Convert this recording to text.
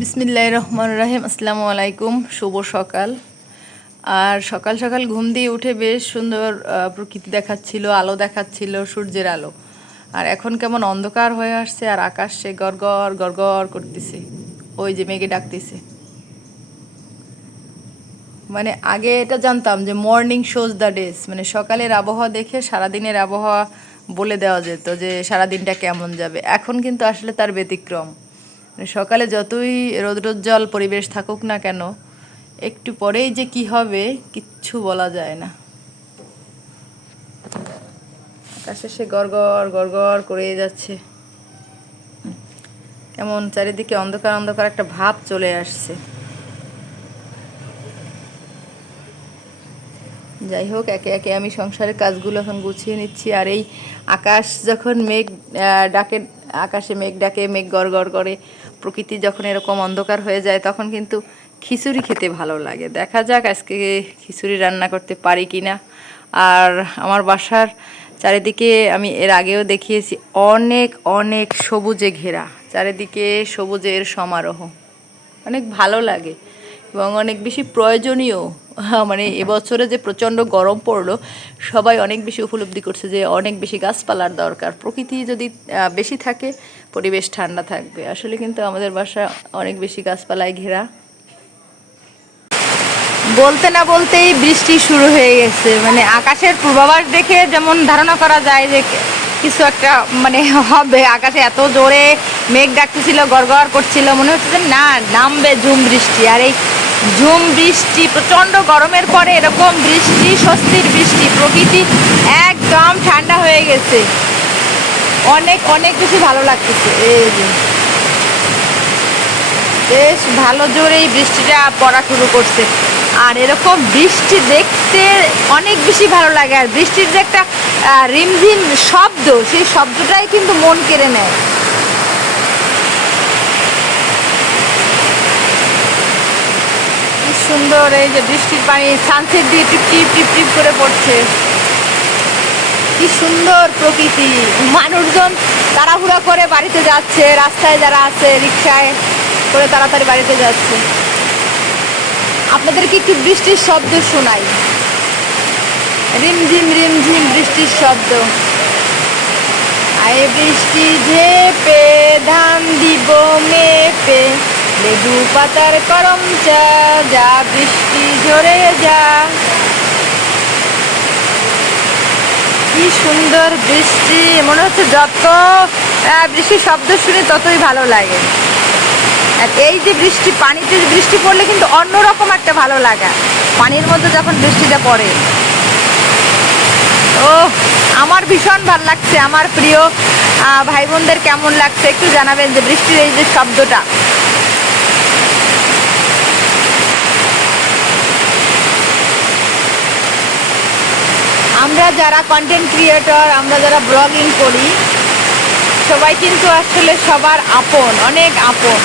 বিসমিল্লাহির রহমানির রহিম। আসসালামু আলাইকুম। শুভ সকাল। আর সকাল সকাল ঘুম দিয়ে উঠে বেশ সুন্দর প্রকৃতি দেখাচ্ছিল, আলো দেখাচ্ছিল, সূর্যের আলো। আর এখন কেমন অন্ধকার হয়ে আসছে আর আকাশে গড়গড় গড়গড় করতেছে, ওই যে মেঘে ডাকতেছে। মানে আগে এটা জানতাম যে মর্নিং শোজ দ্য ডেজ, মানে সকালের আবহাওয়া দেখে সারাদিনের আবহাওয়া বলে দেওয়া যেত যে সারাদিনটা কেমন যাবে। এখন কিন্তু আসলে তার ব্যতিক্রম। মানে সকালে যতই রৌদ্রোজ্জ্বল পরিবেশ থাকুক না কেন, একটু পরেই যে কি হবে কিচ্ছু বলা যায় না। আকাশে সে গড়গড় গড়গড় করে যাচ্ছে, কেমন চারিদিকে অন্ধকার অন্ধকার একটা ভাব চলে আসছে। যাই হোক, একে একে আমি সংসারের কাজগুলো এখন গুছিয়ে নিচ্ছি। আর এই আকাশ যখন মেঘ ডাকে, আকাশে মেঘ ডাকে, মেঘ গড় গড় করে, প্রকৃতি যখন এরকম অন্ধকার হয়ে যায় তখন কিন্তু খিচুড়ি খেতে ভালো লাগে। দেখা যাক আজকে খিচুড়ি রান্না করতে পারি কি না। আর আমার বাসার চারিদিকে আমি এর আগেও দেখিয়েছি, অনেক অনেক সবুজে ঘেরা, চারিদিকে সবুজের সমারোহ, অনেক ভালো লাগে এবং অনেক বেশি প্রয়োজনীয়। মানে এবছরে যে প্রচণ্ড গরম পড়লো, সবাই অনেক বেশি উপলব্ধি করছে যে অনেক বেশি গাছপালার দরকার। প্রকৃতি যদি বেশি থাকে, পরিবেশ ঠান্ডা থাকবে। আসলে কিন্তু আমাদের বাসা অনেক বেশি গাছপালায় ঘেরা। বলতে না বলতেই বৃষ্টি শুরু হয়ে গেছে। মানে আকাশের পূর্বাভাস দেখে যেমন ধারণা করা যায় যে কিছু একটা মানে হবে। আকাশে এত জোরে মেঘ ডাকতেছিল, গড়গড় করছিল, মনে হচ্ছে যে না নামবে ঝুম বৃষ্টি। আর এই ঝুম বৃষ্টি, প্রচণ্ড গরমের পরে এরকম বৃষ্টি, স্বস্তির বৃষ্টি, প্রকৃতি একদম ঠান্ডা হয়ে গেছে। অনেক অনেক বেশি ভালো লাগতেছে। এই যে বেশ ভালো জোরেই বৃষ্টিটা পড়া শুরু করছে। আর এরকম বৃষ্টি দেখতে অনেক বেশি ভালো লাগে। আর বৃষ্টির যে একটা রিমঝিম শব্দ, সেই শব্দটাই কিন্তু মন কেড়ে নেয়। কি সুন্দর এই যে বৃষ্টির পানি সানসেট দিয়ে টিপ টিপ টিপ টিপ করে পড়ছে। কি সুন্দর প্রকৃতি। মানুষজন তাড়াহুড়া করে বাড়িতে যাচ্ছে, রাস্তায় যারা আছে রিক্সায় করে তাড়াতাড়ি বাড়িতে যাচ্ছে। আপনাদেরকে একটু বৃষ্টির শব্দ শোনাই, রিমঝিম রিমঝিম বৃষ্টির শব্দ। আয়ে বৃষ্টি ঝেপে ধান দিব মেপে, লেবু পাতার করম চা, যা বৃষ্টি ঝরে যা। কি সুন্দর বৃষ্টি, মনে হচ্ছে যত বৃষ্টির শব্দ শুনি ততই ভালো লাগে। আর এই যে বৃষ্টি, পানিতে বৃষ্টি পড়লে কিন্তু অন্যরকম একটা ভালো লাগা, পানির মধ্যে যখন বৃষ্টিটা পড়ে। ও আমার ভীষণ ভালো লাগছে। আমার প্রিয় ভাই বোনদের কেমন লাগছে একটু জানাবেন যে বৃষ্টির এই যে শব্দটা। আমরা যারা কন্টেন্ট ক্রিয়েটর, আমরা যারা ব্লগিং করি, সবাই কিন্তু আসলে সবার আপন, অনেক আপন।